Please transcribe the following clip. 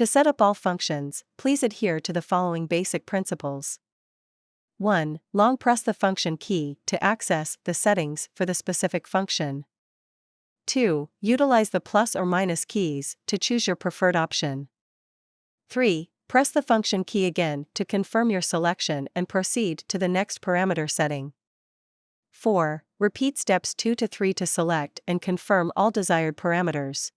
To set up all functions, please adhere to the following basic principles. 1. Long press the function key to access the settings for the specific function. 2. Utilize the plus or minus keys to choose your preferred option. 3. Press the function key again to confirm your selection and proceed to the next parameter setting. 4. Repeat steps 2 to 3 to select and confirm all desired parameters.